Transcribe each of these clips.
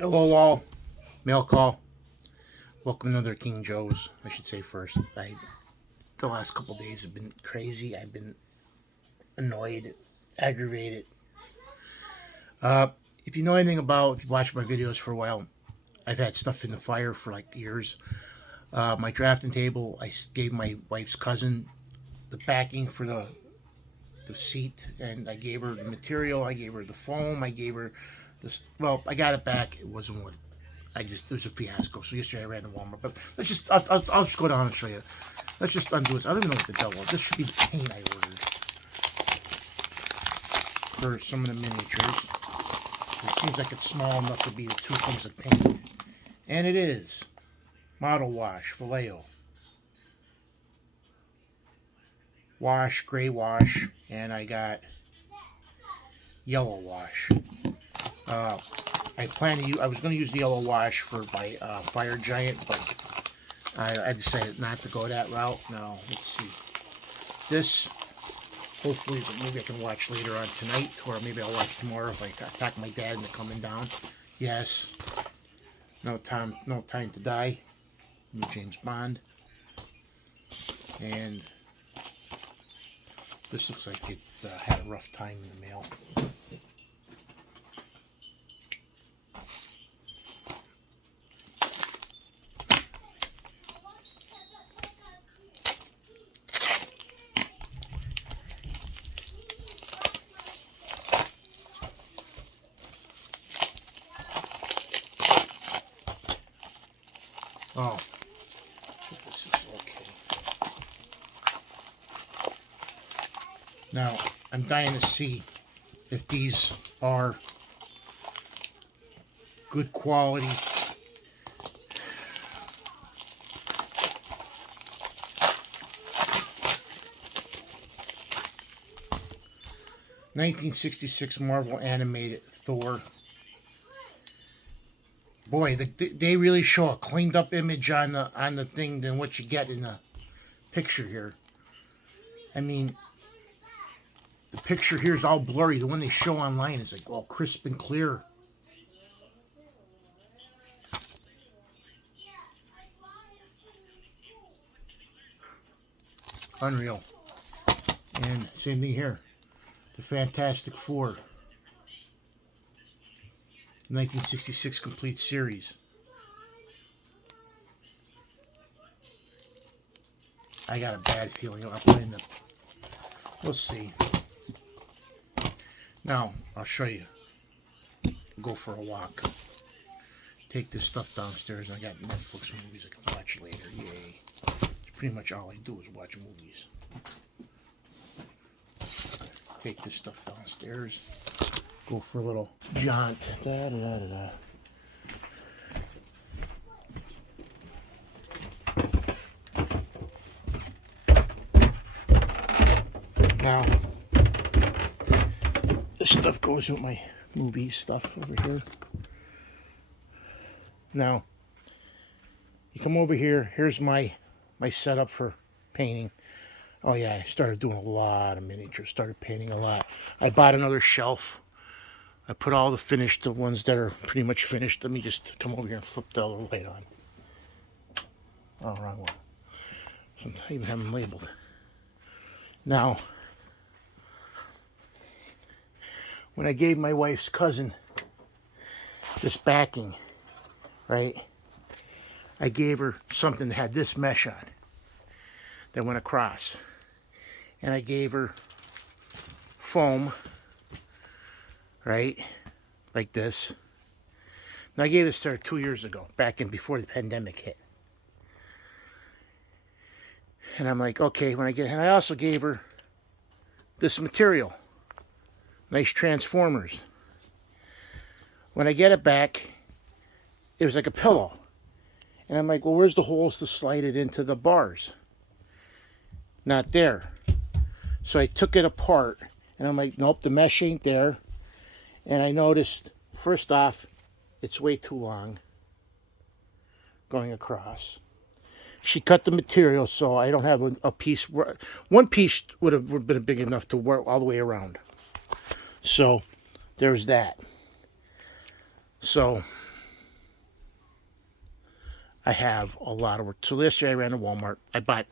Hello all, mail call. Welcome to another King Joe's. I should say first. The last couple days have been crazy. I've been annoyed, aggravated. Uh, if you know anything about, if you watch my videos for a while, I've had stuff in the fire for like years. My drafting table, I gave my wife's cousin the backing for the seat, and I gave her the material. I gave her the foam. I gave her this. Well, I got it back. It wasn't wood. It was a fiasco. So yesterday I ran to Walmart. But I'll just go down and show you. Let's just undo this. I don't even know what the devil. This should be the paint I ordered for some of the miniatures. It seems like it's small enough to be the two things of paint. And it is. Model wash, Vallejo. Wash, gray wash, and I got yellow wash. I was going to use the yellow wash for my Fire Giant, but I decided not to go that route. Now, let's see. This, hopefully, maybe I can watch later on tonight, or maybe I'll watch tomorrow if I talk my dad into coming down. Yes. No time to die. James Bond. And this looks like it had a rough time in the mail. Oh, this is okay. Now, I'm dying to see if these are good quality. (1966) Marvel animated Thor. Boy, they really show a cleaned up image on the thing than what you get in the picture here. I mean, the picture here is all blurry. The one they show online is like all crisp and clear. Unreal. And same thing here. The Fantastic Four. 1966 complete series. I got a bad feeling I'll put in the. We'll see. Now I'll show you. Go for a walk. Take this stuff downstairs. I got Netflix movies I can watch later. Yay! It's pretty much all I do is watch movies. Take this stuff downstairs. Go for a little jaunt. Da, da, da, da. Now, this stuff goes with my movie stuff over here. Now, you come over here. Here's my setup for painting. Oh yeah, I started doing a lot of miniatures. Started painting a lot. I bought another shelf. I put all the ones that are pretty much finished. Let me just come over here and flip the other light on. Oh, wrong one. Sometimes I even have them labeled. Now, when I gave my wife's cousin this backing, right, I gave her something that had this mesh on that went across. And I gave her foam, right, like this. Now I gave this to her 2 years ago, before the pandemic hit. And I'm like, okay, and I also gave her this material, nice transformers. When I get it back, it was like a pillow. And I'm like, well, where's the holes to slide it into the bars? Not there. So I took it apart, and I'm like, nope, the mesh ain't there. And I noticed, first off, it's way too long going across. She cut the material, so I don't have a piece. One piece would have been big enough to work all the way around. So there's that. So I have a lot of work. So yesterday I ran to Walmart. I bought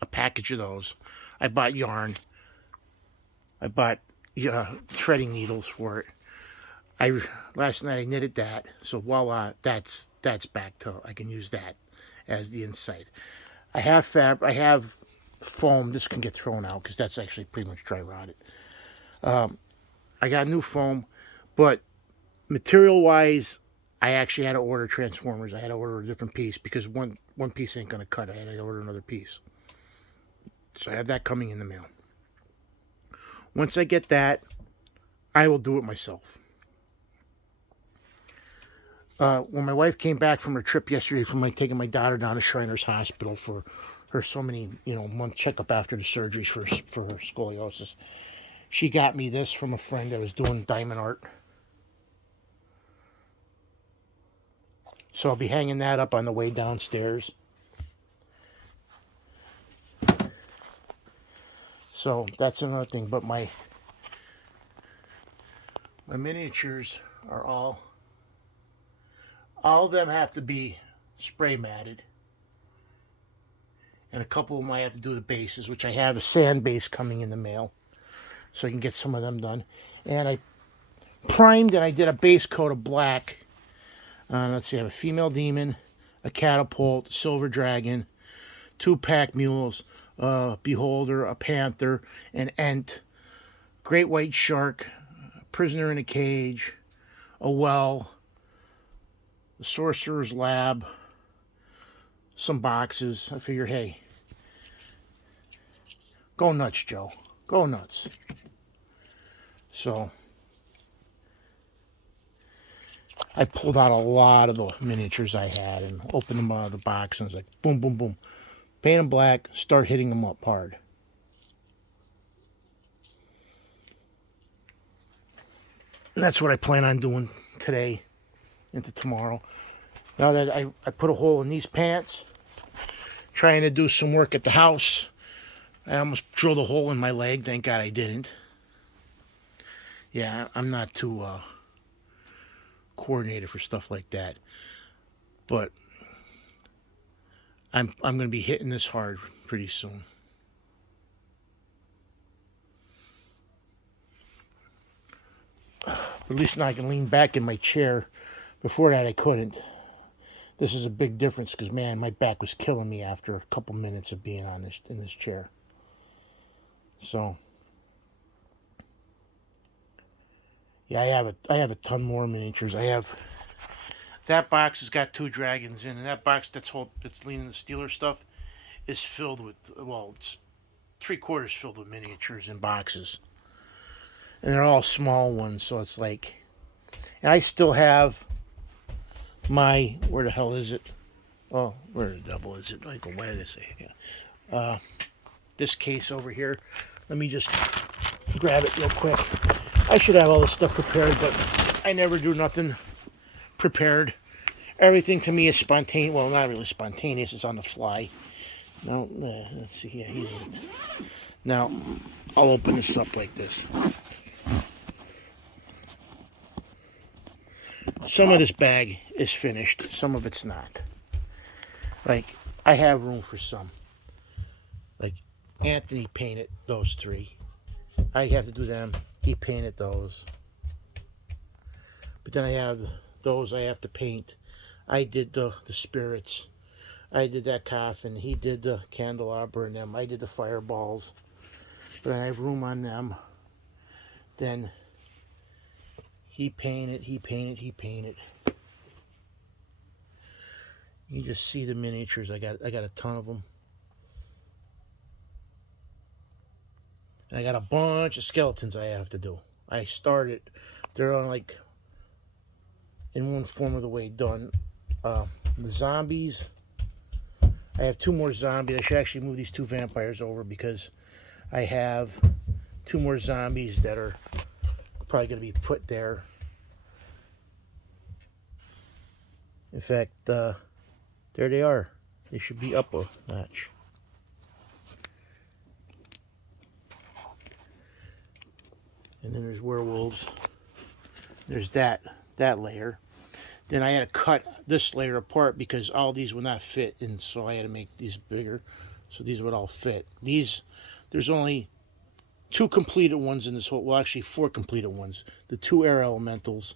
a package of those. I bought yarn. I bought threading needles for it. Last night I knitted that. So voila, that's back to, I can use that as the inside. I have foam. This can get thrown out because that's actually pretty much dry rotted. I got new foam, but material wise, I actually had to order transformers. I had to order a different piece because one piece ain't gonna cut. I had to order another piece. So I have that coming in the mail. Once I get that, I will do it myself. When my wife came back from her trip yesterday from taking my daughter down to Shriners Hospital for her so many month checkup after the surgeries for her scoliosis, she got me this from a friend that was doing diamond art. So I'll be hanging that up on the way downstairs. So that's another thing. But my miniatures are all of them have to be spray matted. And a couple of them I have to do the bases, which I have a sand base coming in the mail. So I can get some of them done. And I primed and I did a base coat of black. Let's see, I have a female demon, a catapult, a silver dragon, 2 pack mules, a beholder, a panther, an ent, great white shark, a prisoner in a cage, a well, the sorcerer's lab, some boxes. I figure, hey, go nuts, Joe. Go nuts. So I pulled out a lot of the miniatures I had and opened them out of the box and was like, boom, boom, boom. Paint them black, start hitting them up hard. And that's what I plan on doing today into tomorrow. Now that I put a hole in these pants, trying to do some work at the house. I almost drilled a hole in my leg. Thank God I didn't. Yeah, I'm not too coordinated for stuff like that. But I'm going to be hitting this hard pretty soon. But at least now I can lean back in my chair. Before that I couldn't. This is a big difference because, man, my back was killing me after a couple minutes of being in this chair. So yeah, I have a ton more miniatures. I have that box has got 2 dragons in, and that box that's leaning the Steeler stuff is filled with, well, it's 3/4 filled with miniatures in boxes, and they're all small ones. So it's like, and I still have my, where the hell is it? Oh, where the devil is it? Like, where is it? Yeah. This case over here. Let me just grab it real quick. I should have all this stuff prepared, but I never do nothing prepared. Everything to me is spontaneous. Well, not really spontaneous. It's on the fly. Now, let's see. Yeah, he's it. Now, I'll open this up like this. Some of this bag is finished. Some of it's not. Like, I have room for some. Like, Anthony painted those 3. I have to do them. He painted those. But then I have those I have to paint. I did the spirits. I did that coffin. He did the candelabra and them. I did the fireballs. But I have room on them. Then he painted. You just see the miniatures. I got a ton of them. And I got a bunch of skeletons I have to do. I started. They're on like in one form of the way done. The zombies. I have 2 more zombies. I should actually move these 2 vampires over because I have 2 more zombies that are probably going to be put there. In fact, there they are. They should be up a notch. And then there's werewolves. There's that layer. Then I had to cut this layer apart because all these would not fit, and so I had to make these bigger so these would all fit. There's only 2 completed ones in this whole, well, actually 4 completed ones. The 2 air elementals,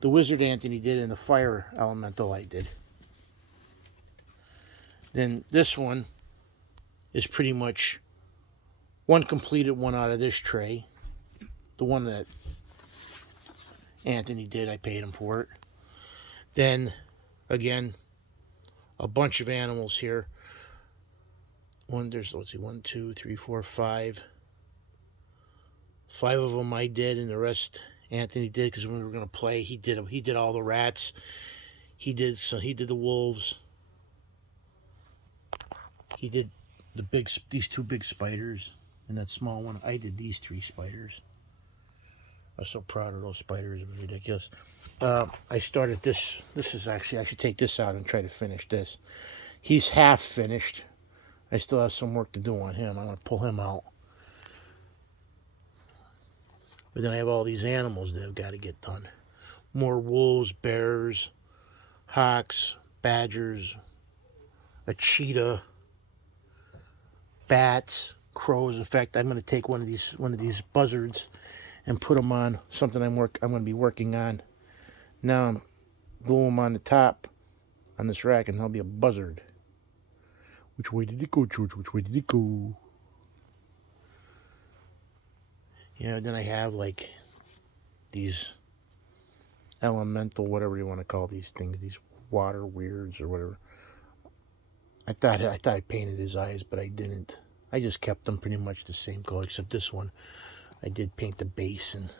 the wizard Anthony did, and the fire elemental I did. Then this one is pretty much one completed one out of this tray. The one that Anthony did, I paid him for it. Then, again, a bunch of animals here. Let's see, 1, 2, 3, 4, 5. 5 of them I did, and the rest Anthony did because when we were going to play, he did all the rats. He did the wolves. He did these 2 big spiders and that small one. I did these 3 spiders. I was so proud of those spiders. It was ridiculous. I started this. This is actually, I should take this out and try to finish this. He's half finished. I still have some work to do on him. I'm going to pull him out. But then I have all these animals that I've got to get done. More wolves, bears, hawks, badgers, a cheetah, bats, crows. In fact, I'm going to take one of these buzzards and put them on something I'm going to be working on. Now I'm glue them on the top on this rack, and there'll be a buzzard. Which way did it go, George? Which way did it go? Yeah, then I have like these elemental, whatever you want to call these things, these water weirds or whatever. I thought I painted his eyes, but I didn't. I just kept them pretty much the same color, except this one. I did paint the base and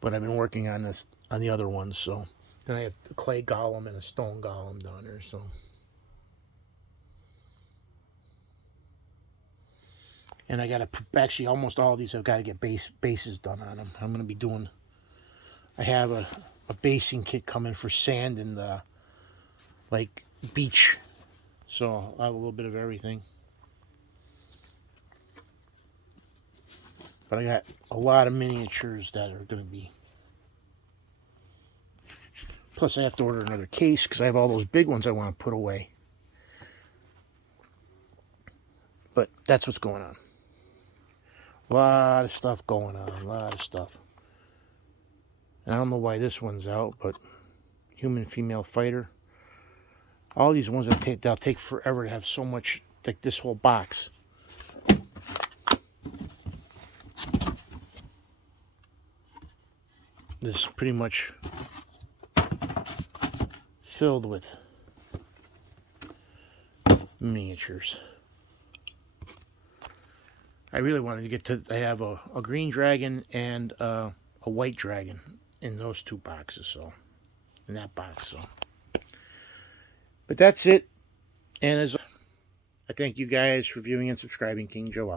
but I've been working on the other ones, so then I have a clay golem and a stone golem down there, so and I gotta actually almost all of these I've got to get bases done on them. I'm gonna be doing. I have a basing kit coming for sand and like beach, so I have a little bit of everything. But I got a lot of miniatures that are going to be. Plus I have to order another case because I have all those big ones I want to put away. But that's what's going on. A lot of stuff going on, a lot of stuff. And I don't know why this one's out, but human female fighter. All these ones they'll take forever to have so much, like this whole box. This is pretty much filled with miniatures. I really wanted to get to, I have a green dragon and a white dragon in those 2 boxes, so, in that box, so. But that's it, and as I thank you guys for viewing and subscribing. King Joe out.